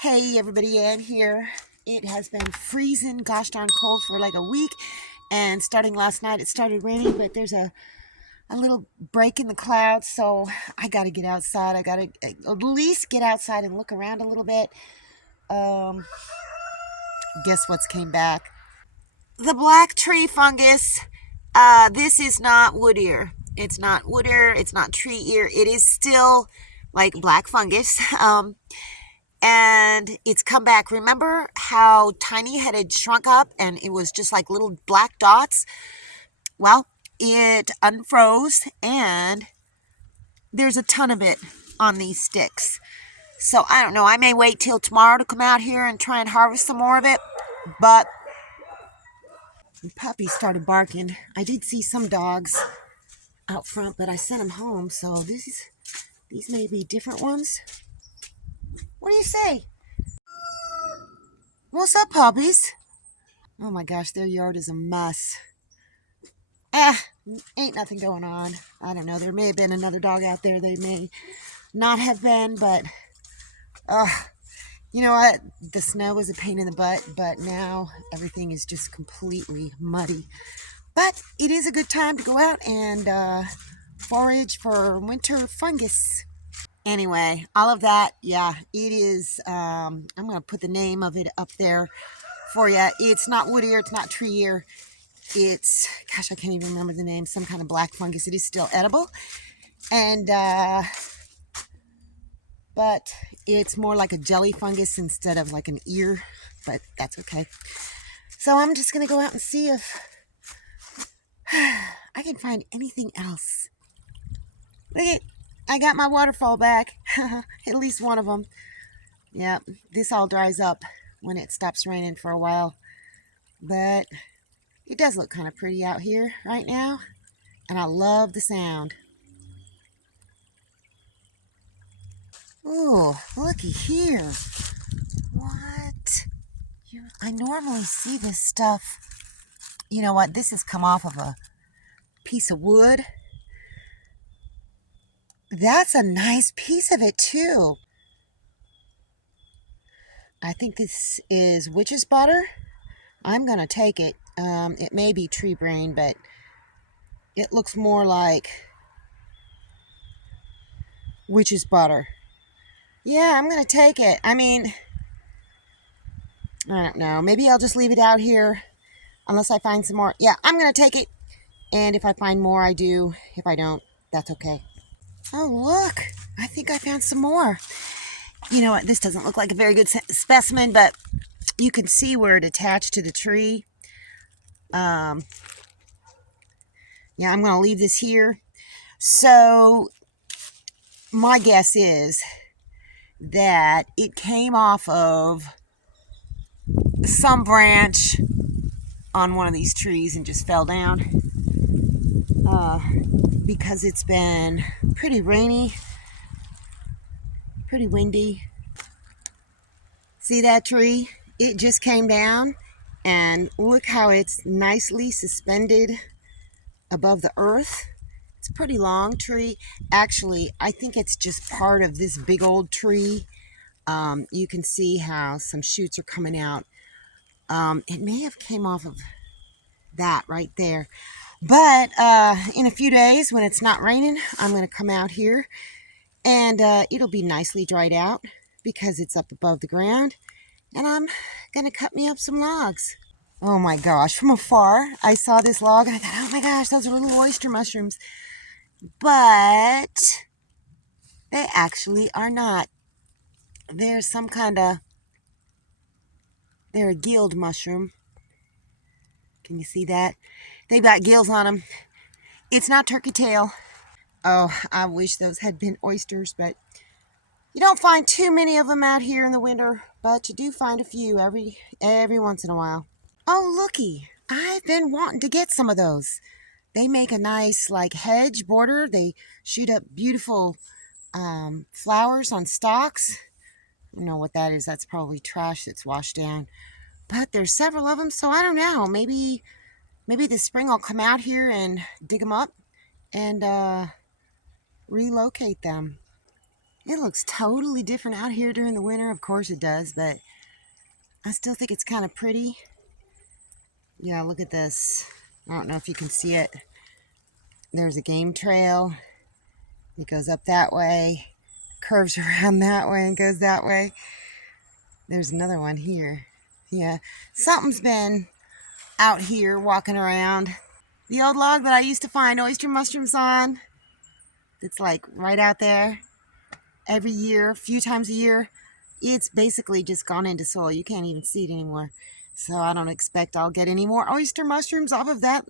Hey everybody, Ann here. It has been freezing gosh darn cold for like a week, and starting last night it started raining, but there's a little break in the clouds, so I gotta get outside. I gotta at least get outside and look around a little bit. Um, guess what's came back? The black tree fungus. This is not wood ear. It's not wood ear. It's not tree ear. It is still like black fungus. And it's come back. Remember how tiny had shrunk up and it was just like little black dots? Well, it unfroze and there's a ton of it on these sticks. So I don't know. I may wait till tomorrow to come out here and try and harvest some more of it. But the puppy started barking. I did see some dogs out front, but I sent them home. So these may be different ones. What do you say? What's up, puppies? Oh my gosh, their yard is a mess. Ain't nothing going on. I don't know. There may have been another dog out there. They may not have been, but you know what? The snow was a pain in the butt, but now everything is just completely muddy. But it is a good time to go out and forage for winter fungus. Anyway, all of that, yeah, it is. I'm going to put the name of it up there for you. It's not wood ear. It's not tree ear. It's, gosh, I can't even remember the name, some kind of black fungus. It is still edible. And, but it's more like a jelly fungus instead of like an ear, but that's okay. So I'm just going to go out and see if I can find anything else. Look at, I got my waterfall back. At least one of them. Yeah, this all dries up when it stops raining for a while. But it does look kind of pretty out here right now, and I love the sound. Oh, looky here. What? I normally see this stuff. You know what? This has come off of a piece of wood. That's a nice piece of it, too. I think this is witch's butter. I'm going to take it. It may be tree brain, but it looks more like witch's butter. Yeah, I'm going to take it. I mean, I don't know. Maybe I'll just leave it out here unless I find some more. Yeah, I'm going to take it. And if I find more, I do. If I don't, that's okay. Oh, look. I think I found some more. You know what? This doesn't look like a very good specimen, but you can see where it attached to the tree. Yeah, I'm going to leave this here. So my guess is that it came off of some branch on one of these trees and just fell down because it's been pretty rainy, pretty windy. See that tree? It just came down, and look how it's nicely suspended above the earth. It's a pretty long tree. Actually, I think it's just part of this big old tree. You can see how some shoots are coming out. It may have came off of that right there. But in a few days, when it's not raining, I'm going to come out here, and it'll be nicely dried out because it's up above the ground. And I'm going to cut me up some logs. Oh my gosh, from afar, I saw this log and I thought, oh my gosh, those are little oyster mushrooms. But they actually are not. They're some kind of, they're a gilled mushroom. Can you see that? They've got gills on them. It's not turkey tail. Oh, I wish those had been oysters, but you don't find too many of them out here in the winter, but you do find a few every once in a while. Oh, looky. I've been wanting to get some of those. They make a nice, like, hedge border. They shoot up beautiful flowers on stalks. I don't know what that is. That's probably trash that's washed down. But there's several of them, so I don't know. Maybe this spring I'll come out here and dig them up and relocate them. It looks totally different out here during the winter. Of course it does, but I still think it's kind of pretty. Yeah, look at this. I don't know if you can see it. There's a game trail. It goes up that way, curves around that way, and goes that way. There's another one here. Yeah, something's been out here walking around. The old log that I used to find oyster mushrooms on, it's like right out there every year, a few times a year, it's basically just gone into soil. You can't even see it anymore. So I don't expect I'll get any more oyster mushrooms off of that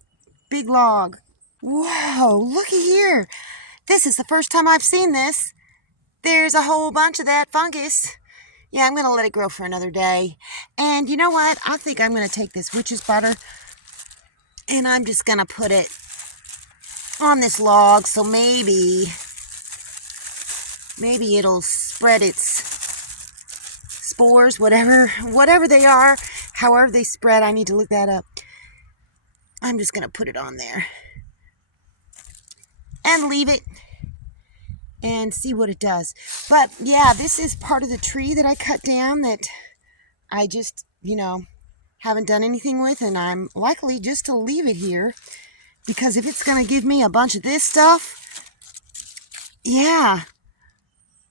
big log. Whoa, looky here. This is the first time I've seen this. There's a whole bunch of that fungus. Yeah, I'm going to let it grow for another day. And you know what? I think I'm going to take this witch's butter and I'm just going to put it on this log, so maybe it'll spread its spores, whatever they are, however they spread. I need to look that up. I'm just going to put it on there and leave it and see what it does. But yeah, this is part of the tree that I cut down that I just, haven't done anything with, and I'm likely just to leave it here because if it's going to give me a bunch of this stuff, yeah.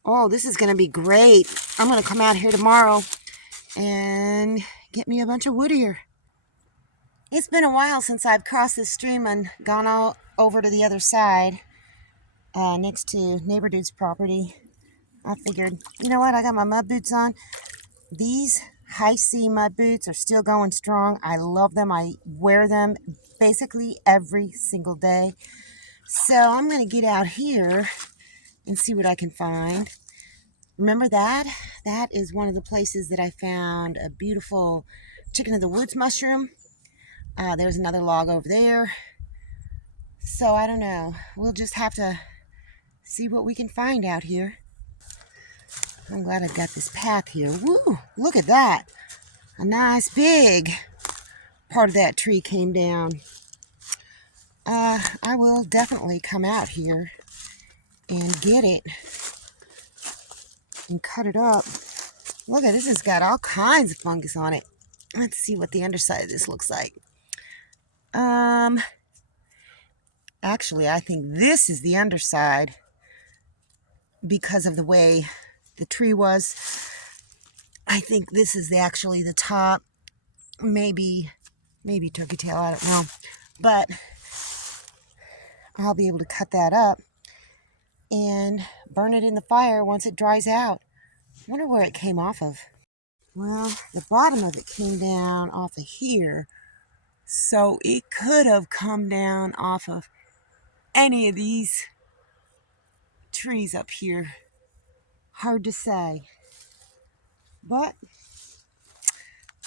Oh, this is going to be great. I'm going to come out here tomorrow and get me a bunch of wood here. It's been a while since I've crossed this stream and gone out over to the other side next to Neighbor Dude's property. I figured, you know what, I got my mud boots on. These high C mud boots are still going strong. I love them. I wear them basically every single day. So I'm going to get out here and see what I can find. Remember that? That is one of the places that I found a beautiful chicken of the woods mushroom. There's another log over there. So I don't know. We'll just have to see what we can find out here. I'm glad I've got this path here. Woo! Look at that. A nice big part of that tree came down. I will definitely come out here and get it and cut it up. Look at this, has got all kinds of fungus on it. Let's see what the underside of this looks like. Actually, I think this is the underside because of the way the tree was. I think this is actually the top. Maybe turkey tail, I don't know. But I'll be able to cut that up and burn it in the fire once it dries out. I wonder where it came off of. Well, the bottom of it came down off of here. So it could have come down off of any of these trees up here. Hard to say. But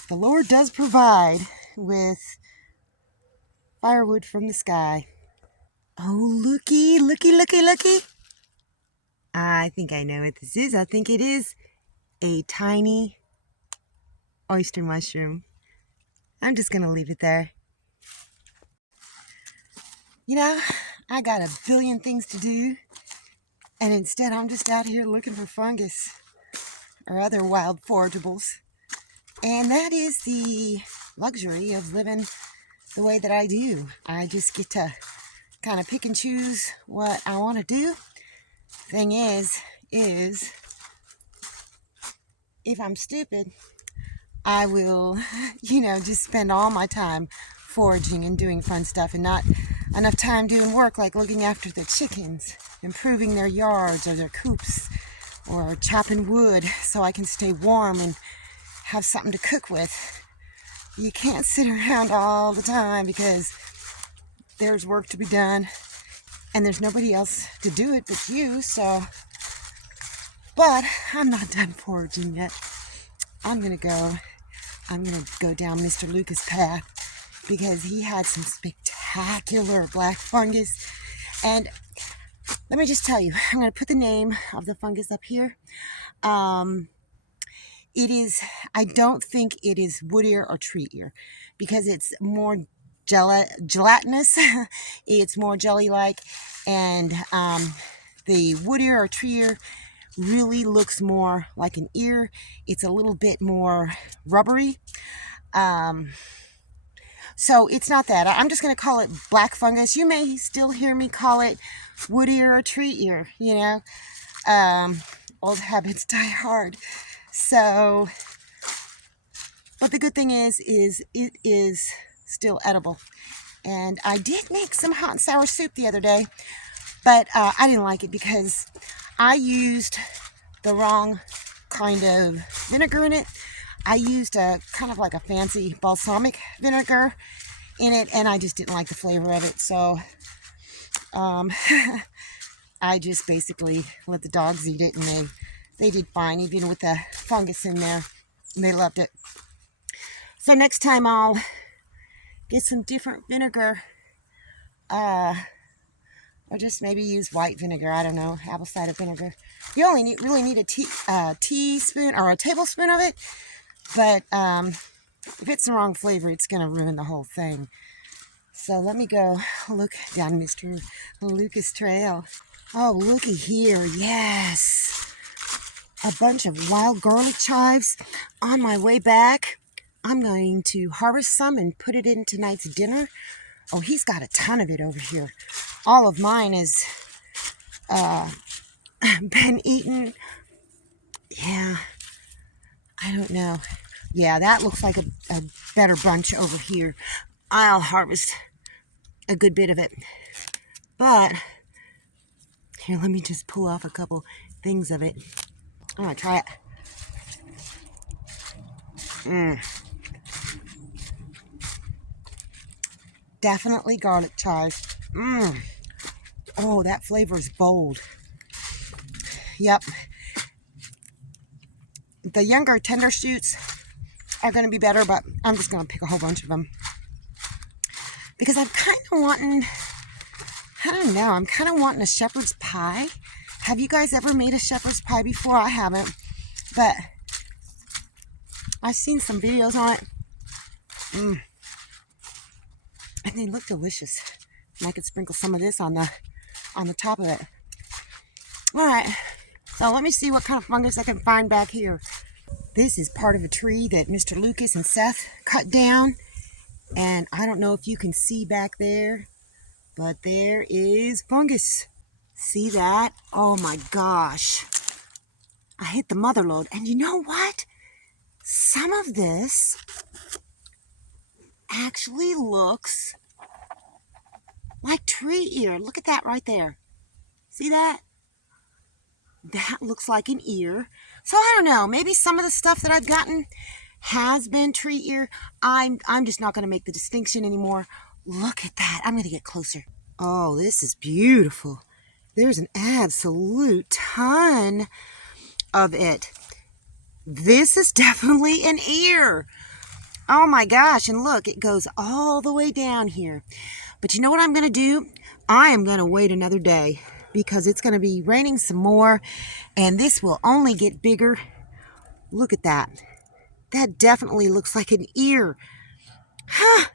the Lord does provide with firewood from the sky. Oh, looky. I think I know what this is. I think it is a tiny oyster mushroom. I'm just going to leave it there. I got a billion things to do, and instead I'm just out here looking for fungus or other wild forageables. And that is the luxury of living the way that I do. I just get to kind of pick and choose what I want to do. Thing is if I'm stupid, I will, just spend all my time foraging and doing fun stuff and not enough time doing work like looking after the chickens, improving their yards or their coops, or chopping wood so I can stay warm and have something to cook with. You can't sit around all the time because there's work to be done and there's nobody else to do it but you. But I'm not done foraging yet. I'm gonna go down Mr. Lucas' path because he had some spectacular black fungus. And let me just tell you, I'm going to put the name of the fungus up here. It is, I don't think it is wood ear or tree ear because it's more gelatinous. It's more jelly-like. And the wood ear or tree ear really looks more like an ear. It's a little bit more rubbery. So it's not that. I'm just going to call it black fungus. You may still hear me call it wood ear or tree ear, you know. Old habits die hard. So, but the good thing is it is still edible. And I did make some hot and sour soup the other day, but I didn't like it because I used the wrong kind of vinegar in it. I used a kind of like a fancy balsamic vinegar in it, and I just didn't like the flavor of it. So I just basically let the dogs eat it, and they did fine, even with the fungus in there. And they loved it. So next time I'll get some different vinegar, or just maybe use white vinegar. I don't know, apple cider vinegar. You only really need a teaspoon or a tablespoon of it, but if it's the wrong flavor, it's going to ruin the whole thing. So let me go look down Mr. Lucas Trail. Oh, looky here. Yes. A bunch of wild garlic chives. On my way back, I'm going to harvest some and put it in tonight's dinner. Oh, he's got a ton of it over here. All of mine is been eaten. Yeah, I don't know. Yeah, that looks like a better bunch over here. I'll harvest a good bit of it. But here, let me just pull off a couple things of it. I'm gonna try it. Definitely garlic chives. Oh, that flavor is bold. Yep. The younger tender shoots are going to be better, but I'm just going to pick a whole bunch of them. Because I'm kind of wanting, I don't know, I'm kind of wanting a shepherd's pie. Have you guys ever made a shepherd's pie before? I haven't, but I've seen some videos on it. And they look delicious. And I could sprinkle some of this on the top of it. All right, so let me see what kind of fungus I can find back here. This is part of a tree that Mr. Lucas and Seth cut down. And I don't know if you can see back there, but there is fungus. See that? Oh my gosh. I hit the motherload. And you know what? Some of this actually looks like tree ear. Look at that right there. See that? That looks like an ear. So I don't know. Maybe some of the stuff that I've gotten has been tree ear. I'm just not going to make the distinction anymore. Look at that. I'm going to get closer. Oh, this is beautiful. There's an absolute ton of it. This is definitely an ear. Oh my gosh. And look, it goes all the way down here. But you know what I'm going to do? I am going to wait another day because it's going to be raining some more and this will only get bigger. Look at that. That definitely looks like an ear. Huh.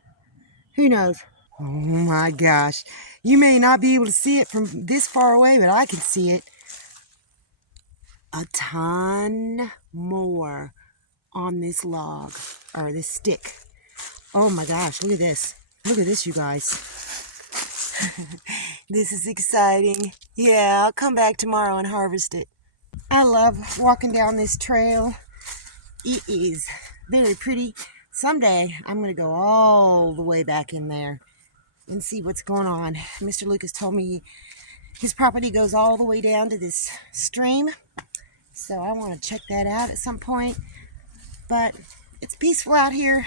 Who knows? Oh my gosh. You may not be able to see it from this far away, but I can see it. A ton more on this log, or this stick. Oh my gosh, look at this. Look at this, you guys. This is exciting. Yeah, I'll come back tomorrow and harvest it. I love walking down this trail. It is very pretty. Someday I'm going to go all the way back in there and see what's going on. Mr. Lucas told me his property goes all the way down to this stream. So I want to check that out at some point. But it's peaceful out here.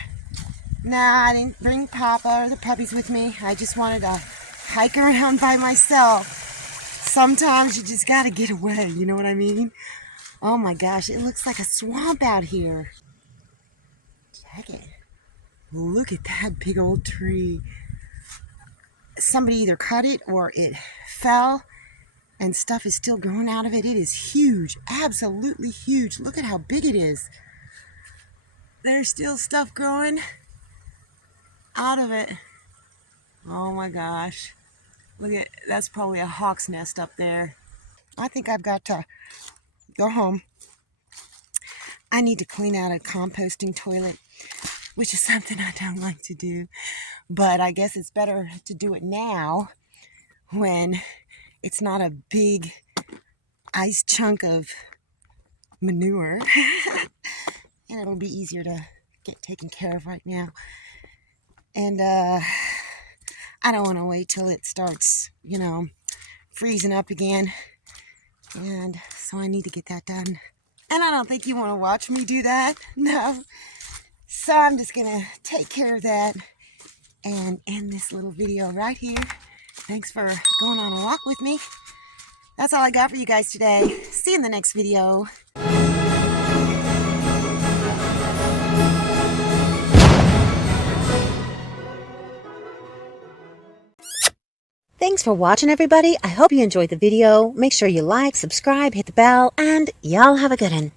Nah, I didn't bring Papa or the puppies with me. I just wanted to hike around by myself. Sometimes you just got to get away, you know what I mean? Oh my gosh, it looks like a swamp out here. Check it. Look at that big old tree. Somebody either cut it or it fell and stuff is still growing out of it. It is huge, absolutely huge. Look at how big it is. There's still stuff growing out of it. Oh my gosh. Look at, that's probably a hawk's nest up there. I think I've got to go home. I need to clean out a composting toilet, which is something I don't like to do. But I guess it's better to do it now when it's not a big ice chunk of manure. And it'll be easier to get taken care of right now. And I don't want to wait till it starts, freezing up again. And so I need to get that done. And I don't think you want to watch me do that. No. So I'm just going to take care of that and end this little video right here. Thanks for going on a walk with me. That's all I got for you guys today. See you in the next video. Thanks for watching, everybody. I hope you enjoyed the video. Make sure you like, subscribe, hit the bell, and y'all have a good one.